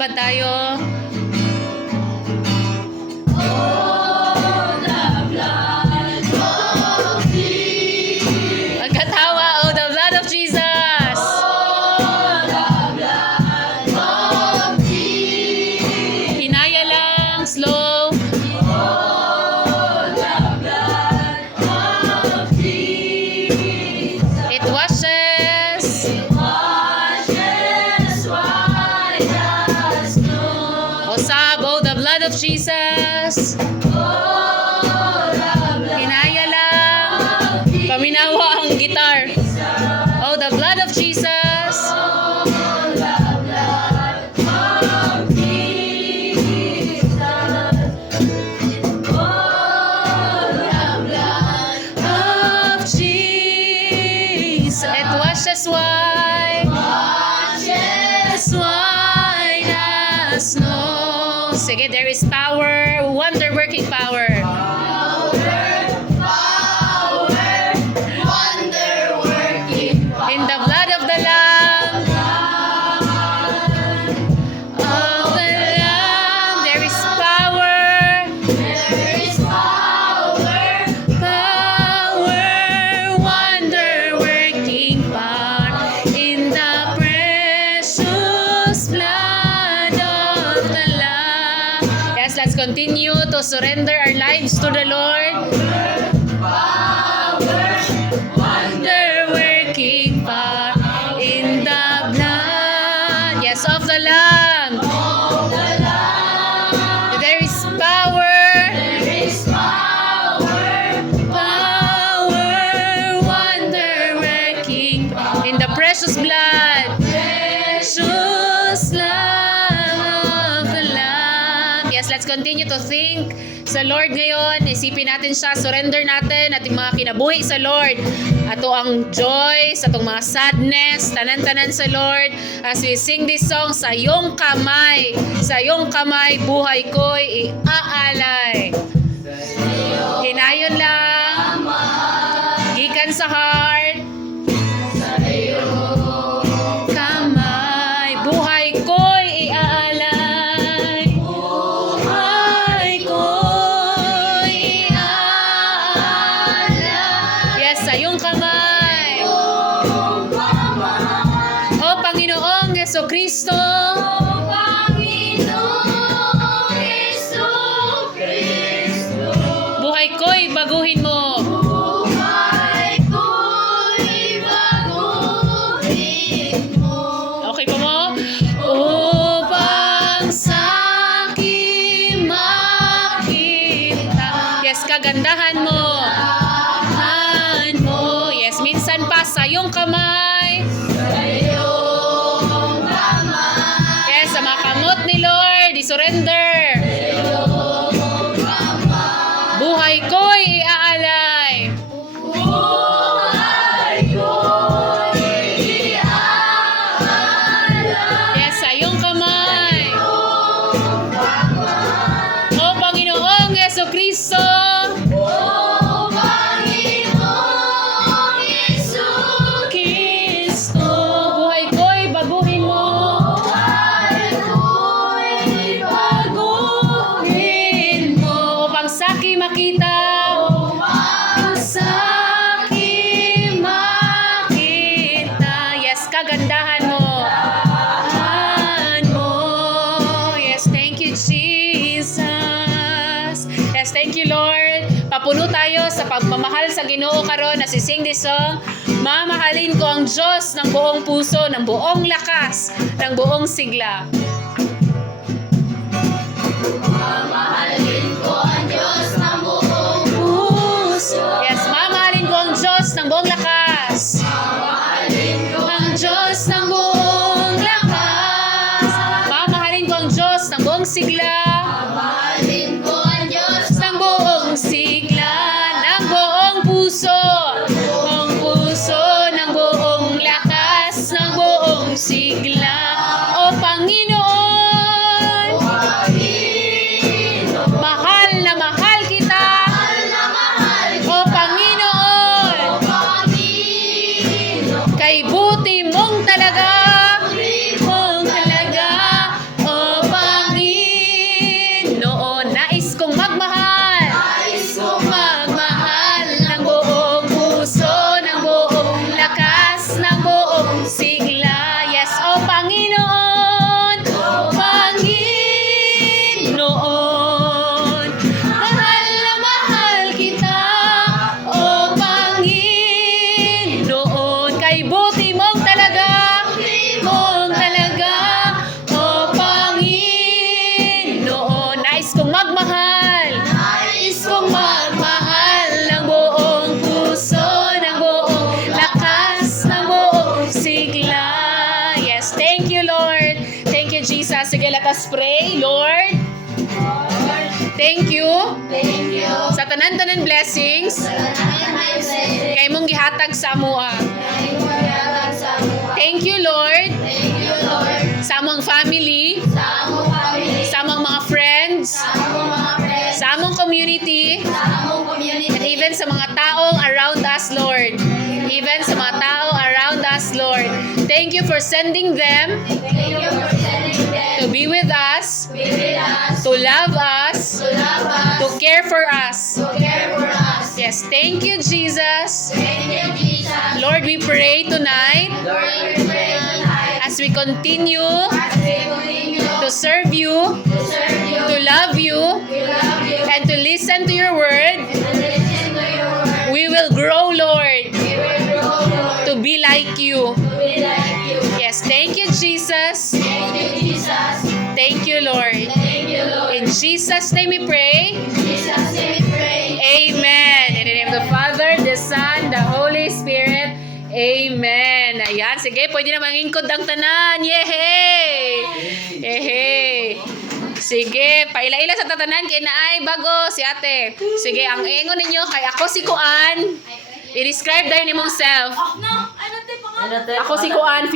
Sabad tayo. Magkatawa, oh, the blood of Jesus. Hinaya lang, slow. It washes. O sab, oh, the blood of Jesus. Hinaya lang. Paminawa ang gitar. Oh, the blood of Jesus. Of Jesus. It washes white. White as snow. Sige, there is power. Wonder-working power. In the blood of the Lamb. Of the Lamb. There is power. Power. Wonder-working power. In the precious blood of the Lamb. Yes, let's continue to surrender our lives to the Lord. Wonder-working power in the blood, yes, of the Lamb. There is power. Power, wonder-working in the precious blood. Precious Lamb of the Lamb. Yes, let's continue to think sa Lord ngayon. Isipin natin siya, surrender natin ating mga kinabuhi sa Lord. Ato ang joy, sa itong mga sadness, tanan-tanan sa Lord. As we sing this song, sa iyong kamay, buhay ko'y iaalay. Hinayon lang, gikan sa heart, kamay, buhay ko'y iaalay. Buhay ko'y iaalay. Yes, sa iyong kamay. O Panginoong Jesucristo. Buhay ko'y baguhin mo. Okay pa mo? Upang sa'kin makita. Yes, kagandahan mo. Yes, minsan pa sa iyong kamay. Yes, sa mga kamot ni Lord, i-surrender. Buhay ko'y iaalay. Yes, sa iyong kamay. O Panginoong Jesucristo. Kristo, buhay ko'y baguhin mo. Baguhin mo. Upang sa'kin makita. Sa'kin makita. Yes, kagandahan mo. Yes, thank you, Jesus. Yes, thank you, Lord. Papuno tayo sa pagmamahal sa Ginoo karon na sing this song. Mamahalin ko ang Diyos ng buong puso, ng buong lakas, ng buong sigla. Yes, mamahalin ko ang Diyos ng buong lakas. Ang Diyos ng buong lakas. Mamahalin ko ang Diyos ng buong sigla. Ng buong sigla, ng buong puso. Ng puso, ng buong lakas, ng buong sigla. O Panginoon. Let us pray, Lord. Thank you sa tanan-tanan blessings kay mong gihatag sa amoa. Thank you, Lord, sa among family, sa among mga friends, sa among community, and even sa mga taong around us, Lord. Even sa mga taong around us, Lord. Thank you for sending them to be with us, to love us, to care for us. Yes, thank you, Jesus. Lord, we pray tonight as we continue to serve you, to love you, and to listen to your word. We will grow, Lord, to be like you. Yes, thank you, Jesus. Thank you, Lord. In Jesus' name we pray. Amen. In the name of the Father, the Son, the Holy Spirit. Amen. Ayan, sige, pwede na mangingkod ang tanan. Yehey! Yehey! Sige, paila-ila sa tatanan kay naay bago si ate. Sige, ang ingon ninyo kay ako si Kuan. I-describe dahil ni mong self. Ako si Kuan.